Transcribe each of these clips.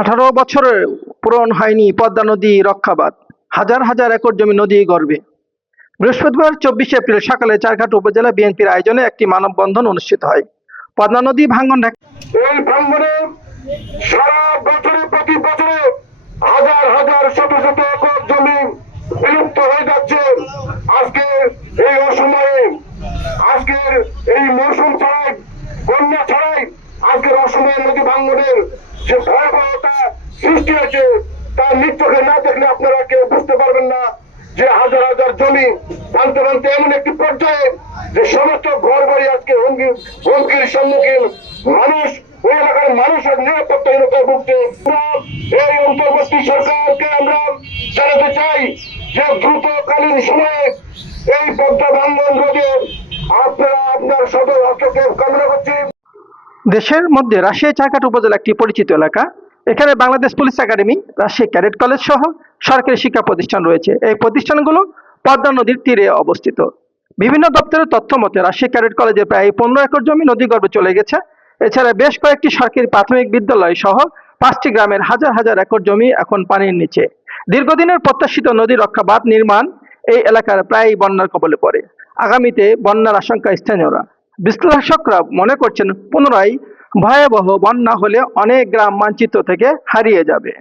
18 বছরের পূরণ হয়নি পদ্মা নদী রক্ষাবাদ, হাজার হাজার একর জমি নদী গর্ভে। বৃহস্পতিবার 24 এপ্রিল সকালে চারঘাট উপজেলা বিএনপির আয়োজনে একটি মানববন্ধন অনুষ্ঠিত হয়। পদ্মা নদী ভাঙন এই ভাঙনে সারা বছরে প্রতি বছরে হাজার হাজার শত শত একর জমি বিলুপ্ত হয়ে যাচ্ছে। আজকের এই অসময়ে, আজকের এই মৌসুম ছাড়াই, বন্যা ছাড়াই আজকের অসময়ে নদী ভাঙনের যে ভয়াবহতা সৃষ্টি হয়েছে তা নিজ চোখে না দেখলে আপনারা কেউ বুঝতে পারবেন না যে হাজার হাজার জমি ভাঙতে ভাঙতে এমন একটি পর্যায়ে যে সমস্ত ঘর বাড়ি আজকে হুমকির সম্মুখীন, মানুষ ওই এলাকার মানুষের নিরাপত্তাহীনতায় ভুগছে। এই অন্তর্বর্তী সরকারকে আমরা জানাতে চাই যে দ্রুতকালীন সময়ে এই পদ্মা ভাঙন রোধে আপনারা আপনার সদর হস্তক্ষেপ কামনা করছি। দেশের মধ্যে রাজশাহী চারঘাট উপজেলা একটি পরিচিত এলাকা। এখানে Bangladesh police academy, Rajshahi cadet college সহ সরকারি শিক্ষা প্রতিষ্ঠান রয়েছে। এই প্রতিষ্ঠানগুলো পদ্মা নদীর তীরে অবস্থিত। বিভিন্ন দপ্তরের তথ্য মতে রাজশাহী ক্যাডেট কলেজে প্রায় 15 একর জমি নদীগর্ভে চলে গেছে। এছাড়া বেশ কয়েকটি সরকারি প্রাথমিক বিদ্যালয় সহ 5টি গ্রামের হাজার হাজার একর জমি এখন পানির নিচে। দীর্ঘদিনের প্রত্যাশিত নদী রক্ষা বাঁধ নির্মাণ এই এলাকার প্রায় বন্যার কবলে পড়ে। আগামীতে বন্যার আশঙ্কা স্থানীয়রা। বিশ্লেষকরা মনে করছেন পুনরায় ভয়াবহ বন্যা হলে অনেক গ্রাম মানচিত্র থেকে হারিয়ে যাবে।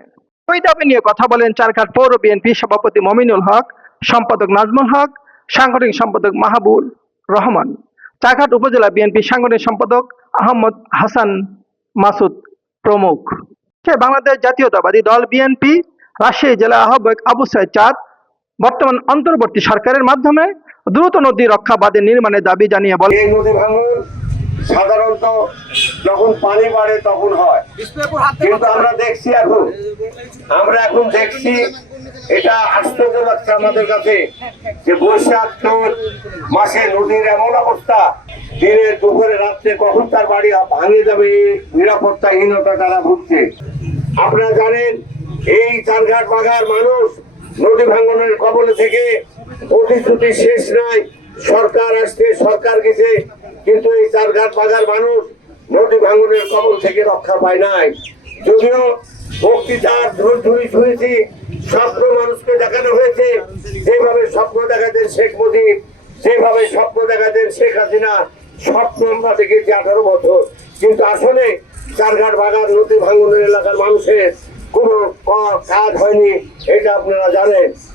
ওই দাবি নিয়ে কথা বলেন চারঘাট পৌর বিএনপি সভাপতি মমিনুল হক, সম্পাদক নাজমুল হক, সাংগঠনিক সম্পাদক মাহবুব রহমান, চারঘাট উপজেলা বিএনপি সাংগঠনিক সম্পাদক আহমদ হাসান মাসুদ প্রমুখ। বাংলাদেশ জাতীয়তাবাদী দল বিএনপি রাজশাহী জেলা আহ্বায়ক আবু সাইদ চাঁদ বর্তমান অন্তর্বর্তী সরকারের মাধ্যমে দ্রুত নদী রক্ষা বাঁধের নির্মাণের দাবি জানিয়ে বলেন, এই নদী ভাঙন সাধারণত যখন পানি বাড়ে তখন হয়, কিন্তু আমরা এখন দেখছি এটা আশ্চর্য লাগছে আমাদের কাছে যে বৈশাখ মাসে নদীর এমন অবস্থা, দিনে দুপুরে রাত্রে কখন তার বাড়ি ভাঙে যাবে নিরাপত্তাহীনতা তারা ভুগছে। আপনারা জানেন এই চারঘাট বাগার মানুষ নদী ভাঙনের কবলে থেকে প্রতিশ্রুতি শেষ নাই। সরকার আসছে, সরকার গেছে, কিন্তু এই চারঘাট বাগার মানুষ নদী ভাঙনের কবল থেকে রক্ষা পায় নাই। যদিও বক্তৃতার ধুরি শুনেছি, স্বপ্ন মানুষকে দেখানো হয়েছে, যেভাবে স্বপ্ন দেখাতেন শেখ মুজিব, যেভাবে স্বপ্ন দেখাতেন শেখ হাসিনা, স্বপ্ন আমরা দেখেছি 18 বছর, কিন্তু আসলে চারঘাট বাগার নদী ভাঙনের এলাকার মানুষের কোনো কাজ হয়নি, এটা আপনারা জানেন।